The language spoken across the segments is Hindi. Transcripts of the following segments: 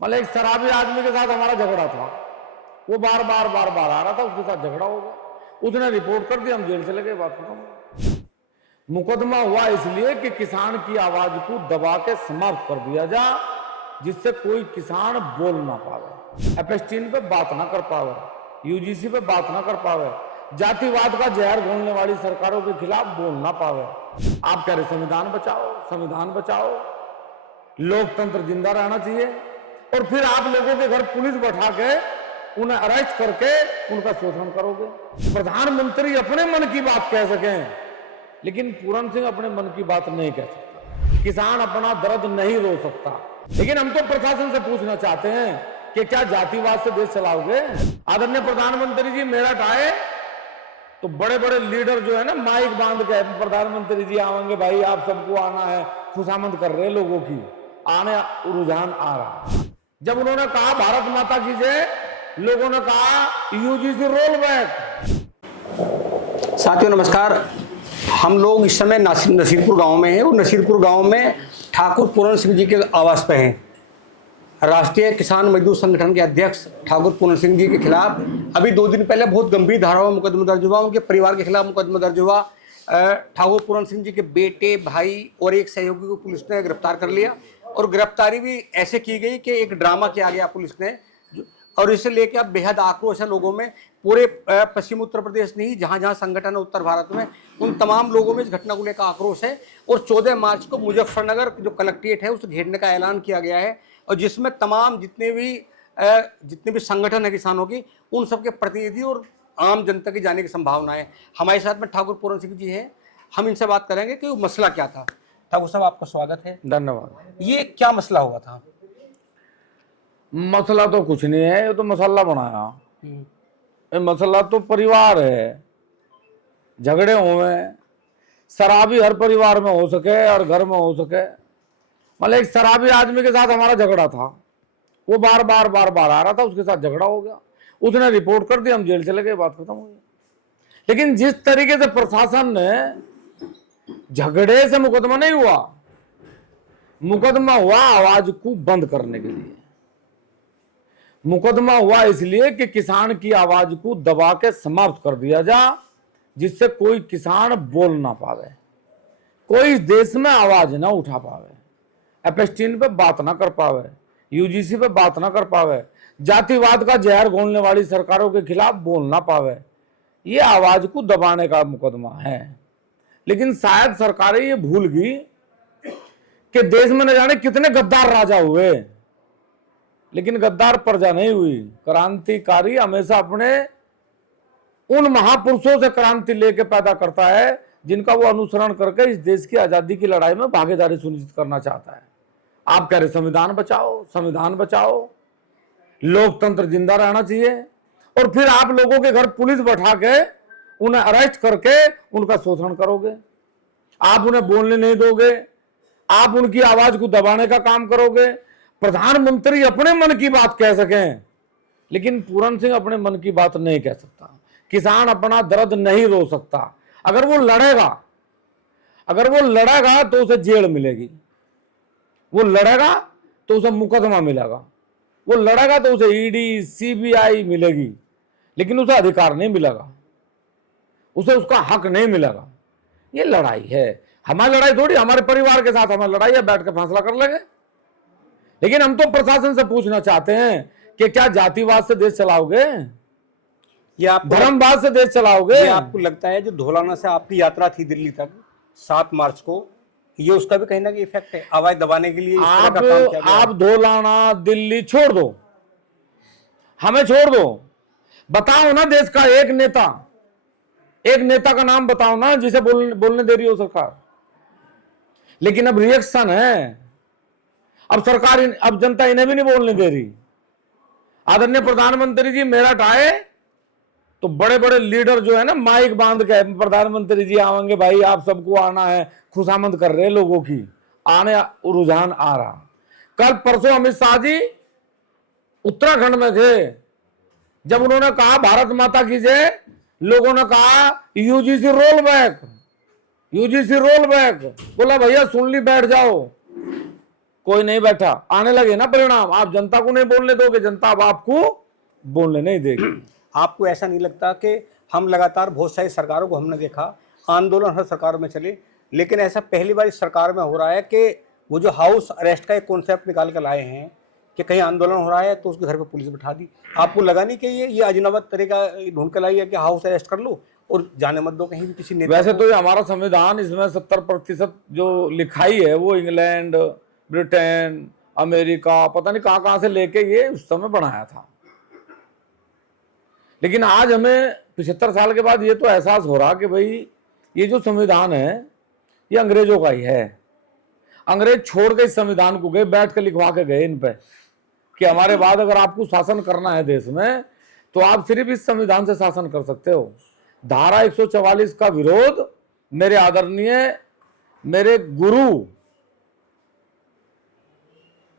मतलब एक शराबी आदमी के साथ हमारा झगड़ा था, वो बार बार आ रहा था, उसके साथ झगड़ा हो गया, उसने रिपोर्ट कर दी, हम जेल चले गए, बात खत्म। मुकदमा हुआ इसलिए कि किसान की आवाज को दबा के समाप्त कर दिया जा, जिससे कोई किसान बोल ना पावे, एपस्टीन पे बात ना कर पावे, यूजीसी पे बात ना कर पावे, जातिवाद का जहर घोलने वाली सरकारों के खिलाफ बोल ना पावे। आप कह रहे संविधान बचाओ, संविधान बचाओ, लोकतंत्र जिंदा रहना चाहिए, और फिर आप लोगों के घर पुलिस बैठा के उन्हें अरेस्ट करके उनका शोषण करोगे। प्रधानमंत्री अपने मन की बात कह सकें, लेकिन पूरन सिंह अपने मन की बात नहीं कह सकता, किसान अपना दर्द नहीं रो सकता। लेकिन हम तो प्रशासन से पूछना चाहते हैं कि क्या जातिवाद से देश चलाओगे? आदरणीय प्रधानमंत्री जी मेरठ आए तो बड़े बड़े लीडर जो है ना, माइक बांध के प्रधानमंत्री जी आएंगे भाई, आप सबको आना है, खुशामद कर रहे लोगों की, आने रुझान आ रहा। जब उन्होंने कहा भारत माता की जय, लोगों ने कहा यूजीसी रोल बैक। साथियों नमस्कार, हम लोग इस समय नसीरपुर गांव में हैं और नसीरपुर गांव में ठाकुर पूरन सिंह जी के आवास पे हैं। राष्ट्रीय किसान मजदूर संगठन के अध्यक्ष ठाकुर पूरन सिंह जी के खिलाफ अभी 2 दिन पहले बहुत गंभीर धाराओं में मुकदमा दर्ज हुआ, उनके परिवार के खिलाफ मुकदमा दर्ज हुआ। ठाकुर पूरन सिंह जी के बेटे, भाई और एक सहयोगी को पुलिस ने गिरफ्तार कर लिया, और गिरफ्तारी भी ऐसे की गई कि एक ड्रामा किया गया पुलिस ने, और इसे लेकर अब बेहद आक्रोश है लोगों में। पूरे पश्चिम उत्तर प्रदेश नहीं, जहां जहां संगठन है उत्तर भारत में, उन तमाम लोगों में इस घटना को लेकर आक्रोश है। और 14 मार्च को मुजफ्फरनगर जो कलेक्ट्रेट है उसे घेरने का ऐलान किया गया है, और जिसमें तमाम जितने भी संगठन है किसानों की, उन सबके प्रतिनिधि और आम जनता की जाने की संभावना है। हमारे साथ में ठाकुर पूरन सिंह जी हैं, हम इनसे बात करेंगे कि वो मसला क्या था। ठाकुर साहब आपका स्वागत है। धन्यवाद। ये क्या मसला हुआ था? मसला तो कुछ नहीं है, ये तो मसाला बनाया। ये मसला तो परिवार है, झगड़े हुए, शराबी हर परिवार में हो सके और घर में हो सके। मतलब एक शराबी आदमी के साथ हमारा झगड़ा था, वो बार बार आ रहा था, उसके साथ झगड़ा हो गया, उसने रिपोर्ट कर दी, हम जेल चले गए, बात खत्म हो गई। लेकिन जिस तरीके से प्रशासन ने, झगड़े से मुकदमा नहीं हुआ, मुकदमा हुआ आवाज को बंद करने के लिए। मुकदमा हुआ इसलिए कि किसान की आवाज को दबा के समाप्त कर दिया जा, जिससे कोई किसान बोल ना पावे, कोई इस देश में आवाज ना उठा पावे, एपस्टीन पे बात ना कर पावे, यूजीसी पे बात ना कर पावे, जातिवाद का जहर घोलने वाली सरकारों के खिलाफ बोल ना पावे। ये आवाज को दबाने का मुकदमा है। लेकिन शायद सरकारें ये भूल गई कि देश में न जाने कितने गद्दार राजा हुए, लेकिन गद्दार प्रजा नहीं हुई। क्रांतिकारी हमेशा अपने उन महापुरुषों से क्रांति लेके पैदा करता है जिनका वो अनुसरण करके इस देश की आजादी की लड़ाई में भागीदारी सुनिश्चित करना चाहता है। आप कह रहे संविधान बचाओ, संविधान बचाओ, लोकतंत्र जिंदा रहना चाहिए, और फिर आप लोगों के घर पुलिस बैठा के उन्हें अरेस्ट करके उनका शोषण करोगे, आप उन्हें बोलने नहीं दोगे, आप उनकी आवाज को दबाने का काम करोगे। प्रधानमंत्री अपने मन की बात कह सकें, लेकिन पूरन सिंह अपने मन की बात नहीं कह सकता, किसान अपना दर्द नहीं रो सकता। अगर वो लड़ेगा तो उसे जेल मिलेगी, वो लड़ेगा तो उसे मुकदमा मिलेगा, वो लड़ेगा तो उसे ईडी सीबीआई मिलेगी, लेकिन उसे अधिकार नहीं मिलेगा, उसे उसका हक नहीं मिलेगा। ये लड़ाई है, हमारी लड़ाई थोड़ी, हमारे परिवार के साथ हमारी लड़ाई है, बैठ के फैसला कर लेंगे। लेकिन हम तो प्रशासन से पूछना चाहते हैं कि क्या जातिवाद से देश चलाओगे, या आप धर्मवाद से देश चलाओगे? ये आपको लगता है जो धौलाना से आपकी यात्रा थी दिल्ली तक 7 मार्च को, ये उसका भी कहीं ना कहीं इफेक्ट है आवाज दबाने के लिए? इस तरह का काम किया गया? आप धौलाना दिल्ली छोड़ दो, हमें छोड़ दो, बताओ ना देश का एक नेता का नाम बताओ ना जिसे बोलने दे रही हो सरकार। लेकिन अब रिएक्शन है, अब सरकार, अब जनता इन्हें भी नहीं बोलने दे रही। आदरणीय प्रधानमंत्री जी मेरठ आए तो बड़े बड़े लीडर जो है ना, माइक बांध के प्रधानमंत्री जी आएंगे भाई, आप सबको आना है, खुशामद कर रहे लोगों की, आने रुझान आ रहा। कल परसों अमित शाह जी उत्तराखंड में थे, जब उन्होंने कहा भारत माता की जय, लोगों ने कहा UGC roll back, UGC roll back. बोला भैया सुन ली, बैठ जाओ, कोई नहीं बैठा, आने लगे ना परिणाम। आप जनता को नहीं बोलने दोगे, जनता अब आपको बोलने नहीं देगी। आपको ऐसा नहीं लगता कि हम लगातार बहुत सारी सरकारों को हमने देखा, आंदोलन हर सरकार में चले, लेकिन ऐसा पहली बार इस सरकार में हो रहा है कि वो जो हाउस अरेस्ट का एक कॉन्सेप्ट निकाल कर लाए हैं कि कहीं आंदोलन हो रहा है तो उसके घर पे पुलिस बिठा दी। आपको लगा नहीं कि ये अजनबत तरीका ढूंढ कर लाई है कि हाउस अरेस्ट कर लो और जाने मत दो कहीं भी किसी नेता वैसे को? तो ये हमारा संविधान, इसमें 70% जो लिखाई है वो इंग्लैंड, ब्रिटेन, अमेरिका, पता नहीं कहां से लेके ये उस समय बनाया था। लेकिन आज हमें 75 साल के बाद ये तो एहसास हो रहा कि भाई ये जो संविधान है ये अंग्रेजों का ही है। अंग्रेज छोड़ के इस संविधान को गए, बैठ के लिखवा के गए इन पे कि हमारे बाद अगर आपको शासन करना है देश में तो आप सिर्फ इस संविधान से शासन कर सकते हो। धारा 144 का विरोध मेरे आदरणीय, मेरे गुरु,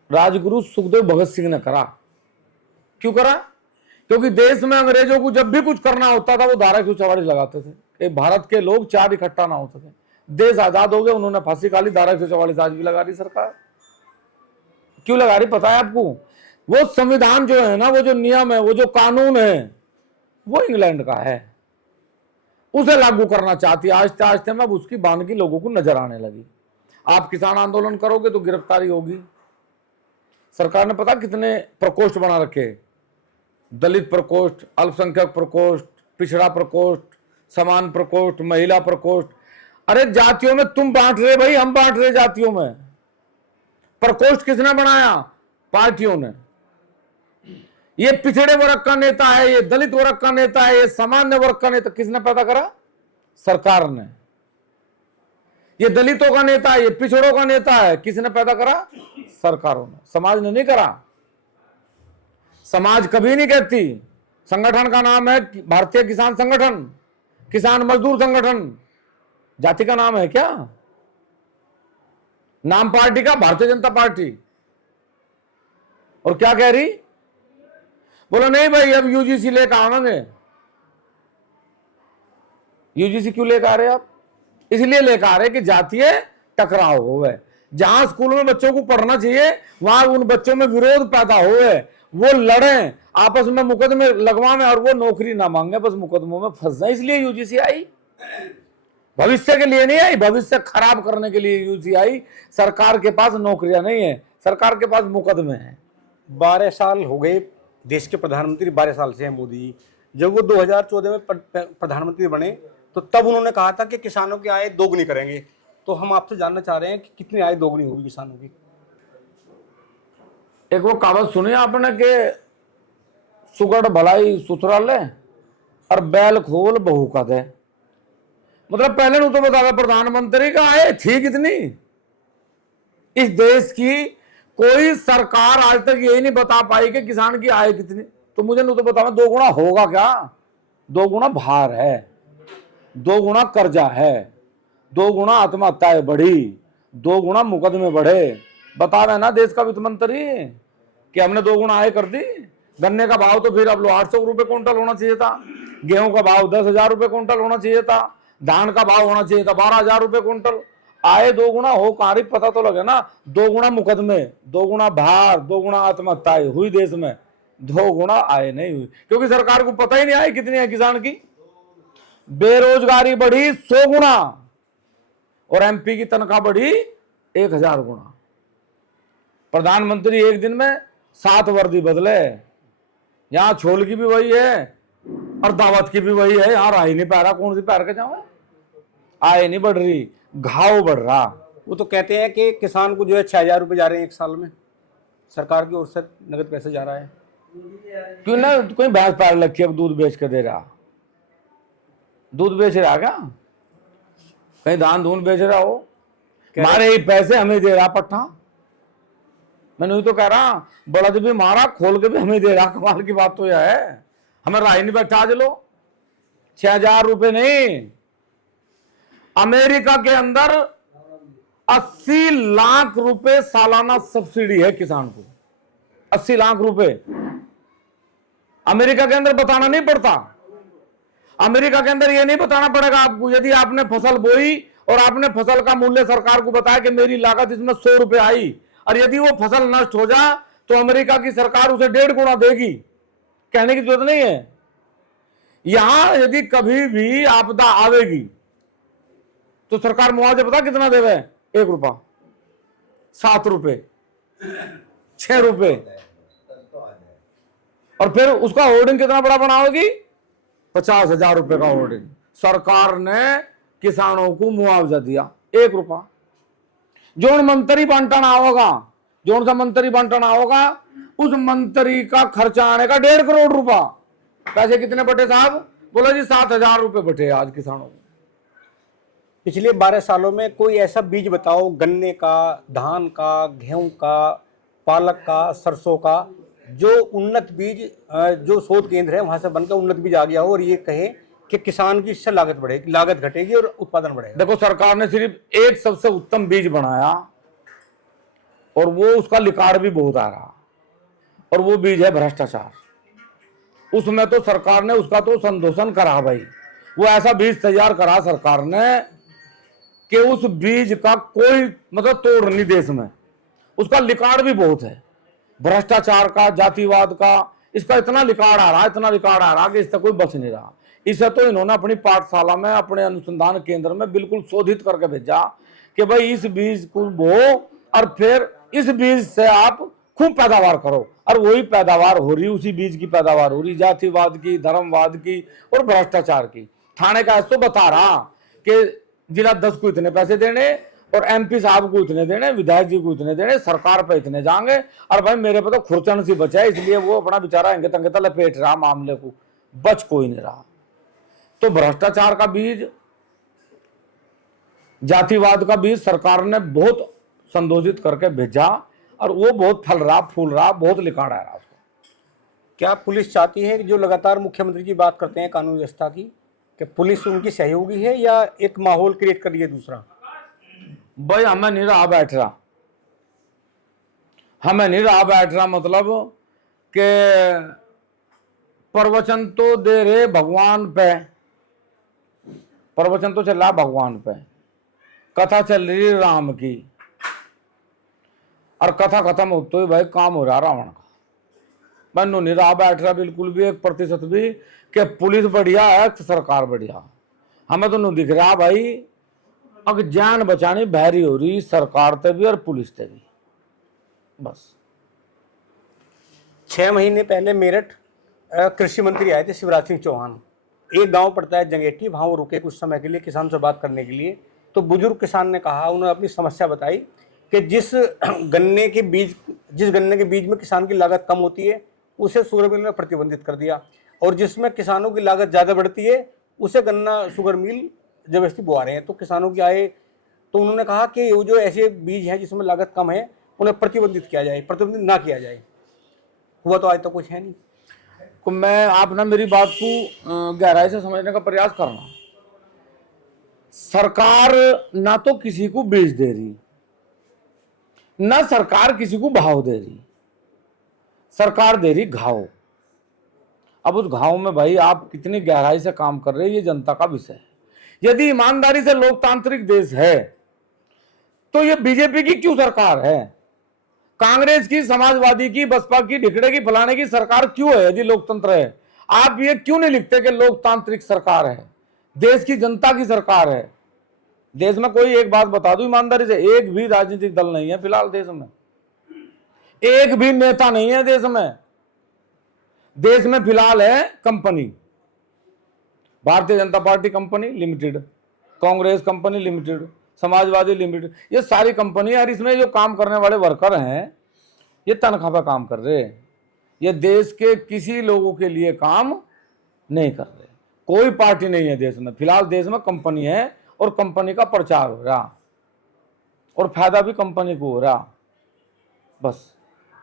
राजगुरु सुखदेव भगत सिंह ने करा। क्यों करा? क्योंकि देश में अंग्रेजों को जब भी कुछ करना होता था वो धारा 144 लगाते थे कि भारत के लोग चार इकट्ठा ना हो सके। देश आजाद हो गए, उन्होंने फांसी खा ली, धारा 144 आज भी लगा रही सरकार। क्यों लगा रही पता है आपको? वो संविधान जो है ना, वो जो नियम है, वो जो कानून है, वो इंग्लैंड का है, उसे लागू करना चाहती है। आहिस्ते आहिस्ते में अब उसकी बानगी लोगों को नजर आने लगी। आप किसान आंदोलन करोगे तो गिरफ्तारी होगी। सरकार ने पता कितने प्रकोष्ठ बना रखे, दलित प्रकोष्ठ, अल्पसंख्यक प्रकोष्ठ, पिछड़ा प्रकोष्ठ, समान प्रकोष्ठ, महिला प्रकोष्ठ। अरे जातियों में तुम बांट रहे भाई, हम बांट रहे जातियों में। प्रकोष्ठ किसने बनाया? पार्टियों ने। ये पिछड़े वर्ग का नेता है, ये दलित वर्ग का नेता है, ये सामान्य वर्ग का नेता, किसने पैदा करा? सरकार ने। ये दलितों का नेता है, ये पिछड़ों का नेता है, किसने पैदा करा? सरकारों ने। समाज ने नहीं करा। समाज कभी नहीं कहती। संगठन का नाम है भारतीय किसान संगठन, किसान मजदूर संगठन। जाति का नाम है क्या? नाम पार्टी का भारतीय जनता पार्टी। और क्या कह रही? बोलो नहीं भाई अब यूजीसी लेकर आवेंगे। यूजीसी क्यों लेकर आ रहे आप? इसलिए लेकर आ रहे कि जातीय टकराव होवे। जहां स्कूल में बच्चों को पढ़ना चाहिए वहां उन बच्चों में विरोध पैदा होवे, वो लड़े, आपस में मुकदमे लगवावे और वो नौकरी ना मांगे, बस मुकदमों में फंस जाए। इसलिए यूजीसी आई। भविष्य के लिए नहीं आई, भविष्य खराब करने के लिए यूजीसी आई। सरकार के पास नौकरियां नहीं है, सरकार के पास मुकदमे हैं। 12 साल हो गए देश के प्रधानमंत्री, 12 साल से हैं मोदी जी। जब वो 2014 में प्रधानमंत्री बने तो तब उन्होंने कहा था कि किसानों की आय दोगुनी करेंगे। तो हम आपसे जानना चाह रहे हैं कि कितनी आय दोगुनी होगी किसानों की? एक वो कहावत सुनी आपने कि सुगड़ भलाई ससुराले और बैल खोल बहू का दे। मतलब पहले तो बता था प्रधानमंत्री का आय थी कितनी? इस देश की कोई सरकार आज तक यही नहीं बता पाई कि किसान की आय कितनी। तो मुझे नहीं तो बताओ 2 गुना होगा क्या? 2 गुना भार है, 2 गुना कर्जा है, 2 गुना आत्महत्याएं बढ़ी, 2 गुना मुकदमे बढ़े। बता रहे ना देश का वित्त मंत्री कि हमने 2 गुना आय कर दी। गन्ने का भाव तो फिर अब लो 800 रुपए क्विंटल होना चाहिए था, गेहूं का भाव 10,000 रुपए क्विंटल होना चाहिए था, धान का भाव होना चाहिए था 12,000 रुपए क्विंटल। आए 2 गुना हो कहां? पता तो लगे ना। 2 गुना मुकदमे, 2 गुना भार, 2 गुना आत्महत्याएं हुई देश में, 2 गुना आय नहीं हुई, क्योंकि सरकार को पता ही नहीं आय कितनी है किसान की। बेरोजगारी बढ़ी 100 गुना और एमपी की तनख्वाह बढ़ी 1000 गुना। प्रधानमंत्री एक दिन में 7 वर्दी बदले। यहां छोल की भी वही है और दावत की भी वही है। यहां राही नहीं पा रहा, कौन सी पैर के जाओ? आय नहीं बढ़ रही, घाव बढ़ रहा। वो तो कहते हैं कि किसान को जो है 6,000 रुपये जा रहे हैं एक साल में, सरकार की ओर से नगद पैसे जा रहा है। क्यों ना कोई भैंस पैर रखी है, दूध बेच के दे रहा, दूध बेच रहा क्या? कहीं धान धून बेच रहा हो? मारे ही पैसे हमें दे रहा पट्टा। मैं नहीं तो कह रहा, बड़द भी मारा खोल के भी हमें दे रहा। कमाल की बात तो यह है, हमें राही नहीं बैठा। आज लो 6,000 रुपए नहीं, अमेरिका के अंदर 80 लाख रुपए सालाना सब्सिडी है किसान को। 80 लाख रुपए अमेरिका के अंदर बताना नहीं पड़ता। अमेरिका के अंदर यह नहीं बताना पड़ेगा आपको, यदि आपने फसल बोई और आपने फसल का मूल्य सरकार को बताया कि मेरी लागत इसमें 100 रुपए आई, और यदि वो फसल नष्ट हो जाए तो अमेरिका की सरकार उसे 1.5 गुना देगी, कहने की जरूरत नहीं है। यहां यदि कभी भी आपदा आवेगी तो सरकार मुआवजा पता कितना देवे? 1 रुपया, 7 रुपए, 6 रुपए, और फिर उसका होर्डिंग कितना बड़ा बनाओगी? 50,000 रुपए का होर्डिंग। सरकार ने किसानों को मुआवजा दिया 1 रुपया। जो मंत्री बंटन होगा, जो सा मंत्री बंटन होगा, उस मंत्री का खर्चा आने का 1.5 करोड़ रुपया। पैसे कितने बटे साहब? बोलो जी 7,000 रुपए बटे आज किसानों को। पिछले 12 सालों में कोई ऐसा बीज बताओ, गन्ने का, धान का, गेहूं का, पालक का, सरसों का, जो उन्नत बीज, जो शोध केंद्र है वहां से बनकर उन्नत बीज आ गया हो और ये कहे कि किसान की इससे लागत बढ़ेगी, लागत घटेगी और उत्पादन बढ़ेगा। देखो, सरकार ने सिर्फ एक सबसे उत्तम बीज बनाया और वो उसका लिकाड़ भी बहुत आ रहा, और वो बीज है भ्रष्टाचार। उसमें तो सरकार ने उसका तो संशोधन करा भाई। वो ऐसा बीज तैयार करा सरकार ने कि उस बीज का कोई मतलब तोड़ नहीं देश में। उसका लिकाड़ भी बहुत है, भ्रष्टाचार का, जातिवाद का, इसका इतना लिकाड़ आ रहा, इतना लिकाड़ आ रहा कि इससे कोई बच नहीं रहा। इसे तो इन्होंने अपनी पाठशाला में, अपने अनुसंधान केंद्र में बिल्कुल शोधित करके भेजा कि भाई इस बीज को बो और फिर इस बीज से आप खूब पैदावार करो, और वही पैदावार हो रही, उसी बीज की पैदावार हो रही, जातिवाद की, धर्मवाद की और भ्रष्टाचार की। थाने का ऐसा बता रहा कि जिला 10 को इतने पैसे देने और MP साहब को इतने देने, विधायक जी को इतने देने, सरकार पे इतने जाएंगे, और भाई मेरे पे तो खुरचन सी बचा है, इसलिए वो अपना बेचारा अंगे तंगे तले लपेट रहा मामले को, बच कोई नहीं रहा। तो भ्रष्टाचार का बीज, जातिवाद का बीज सरकार ने बहुत संशोधित करके भेजा और वो बहुत फल रहा, फूल रहा, बहुत लिकाड़ आ रहा उसको। क्या पुलिस चाहती है कि जो लगातार मुख्यमंत्री जी बात करते हैं कानून व्यवस्था की, कि पुलिस उनकी सहयोगी है या एक माहौल क्रिएट कर रही है दूसरा? भाई हमें नहीं रहा बैठ रहा, हमें नहीं रहा बैठ रहा, मतलब कि प्रवचन तो दे रहे भगवान पे, प्रवचन तो चल रहा भगवान पे, कथा चल रही राम की, और कथा खत्म होते ही भाई काम हो रहा रावण का। मैं नहीं रहा बैठ रहा बिल्कुल भी 1% भी कि पुलिस बढ़िया है, सरकार बढ़िया। हमें तो नहीं दिख रहा भाई, अब जान बचानी बहरी हो रही सरकार ते भी और पुलिस ते भी, बस। 6 महीने पहले मेरठ कृषि मंत्री आए थे शिवराज सिंह चौहान। एक गांव पड़ता है जंगेटी, वहां वो रुके कुछ समय के लिए किसान से बात करने के लिए। तो बुजुर्ग किसान ने कहा, उन्होंने अपनी समस्या बताई कि जिस गन्ने के बीज में किसान की लागत कम होती है उसे शुगर मिल में प्रतिबंधित कर दिया, और जिसमें किसानों की लागत ज़्यादा बढ़ती है उसे गन्ना शुगर मिल जबरदस्ती बुआ रहे हैं, तो किसानों की आय। तो उन्होंने कहा कि वो जो ऐसे बीज हैं जिसमें लागत कम है उन्हें प्रतिबंधित किया जाए, प्रतिबंधित ना किया जाए। हुआ तो आज तक कुछ है नहीं। तो मैं आप ना मेरी बात को गहराई से समझने का प्रयास करना। सरकार ना तो किसी को बीज दे रही, ना सरकार किसी को भाव दे रही, सरकार दे रही घाव। अब उस घाव में भाई आप कितनी गहराई से काम कर रहे हैं, ये जनता का विषय है। यदि ईमानदारी से लोकतांत्रिक देश है तो ये बीजेपी की क्यों सरकार है, कांग्रेस की, समाजवादी की, बसपा की, ढिकड़े की, फलाने की सरकार क्यों है? यदि लोकतंत्र है, आप ये क्यों नहीं लिखते कि लोकतांत्रिक सरकार है, देश की जनता की सरकार है? देश में कोई एक बात बता दूं ईमानदारी से, एक भी राजनीतिक दल नहीं है फिलहाल देश में, एक भी नेता नहीं है देश में। देश में फिलहाल है company, Bharatiya Janata party company limited, Congress company limited, Samajwadi limited, ये सारी कंपनी। और इसमें जो काम करने वाले वर्कर हैं ये तनख्वाह पर काम कर रहे हैं, ये देश के किसी लोगों के लिए काम नहीं कर रहे। कोई पार्टी नहीं है देश में फिलहाल, देश में कंपनी है और कंपनी का प्रचार हो रहा और फायदा भी कंपनी को हो रहा। बस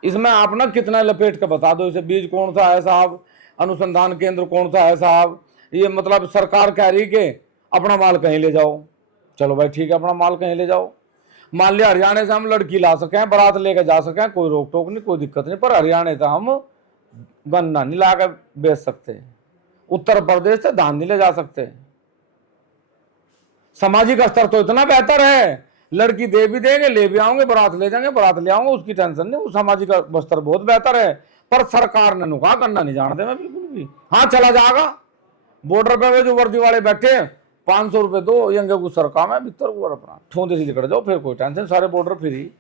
इसमें आप ना कितना लपेट के बता दो, इसे बीज कौन सा है साहब, अनुसंधान केंद्र कौन सा है साहब, ये मतलब सरकार कह रही कि अपना माल कहीं ले जाओ। चलो भाई ठीक है, अपना माल कहीं ले जाओ। मान लिया हरियाणा से हम लड़की ला सकें, बारात लेके जा सकें, कोई रोक टोक नहीं, कोई दिक्कत नहीं, पर हरियाणा से हम गन्ना नहीं ला के बेच सकते, उत्तर प्रदेश से धान नहीं ले जा सकते। सामाजिक स्तर तो इतना बेहतर है, लड़की दे भी देंगे, ले भी आओगे, बारात ले जाएंगे, बारात ले आओगे, उसकी टेंशन नहीं। वो सामाजिक बस्तर बहुत बेहतर है, पर सरकार ने नुका करना नहीं जानते मैं बिल्कुल भी। हाँ चला जाएगा बॉर्डर पे जो वर्दी वाले बैठे 500 रुपए दो, यंगे को सरकार में भीतर को अपना ठोंदे से निकल जाओ, फिर कोई टेंशन, सारे बॉर्डर फ्री।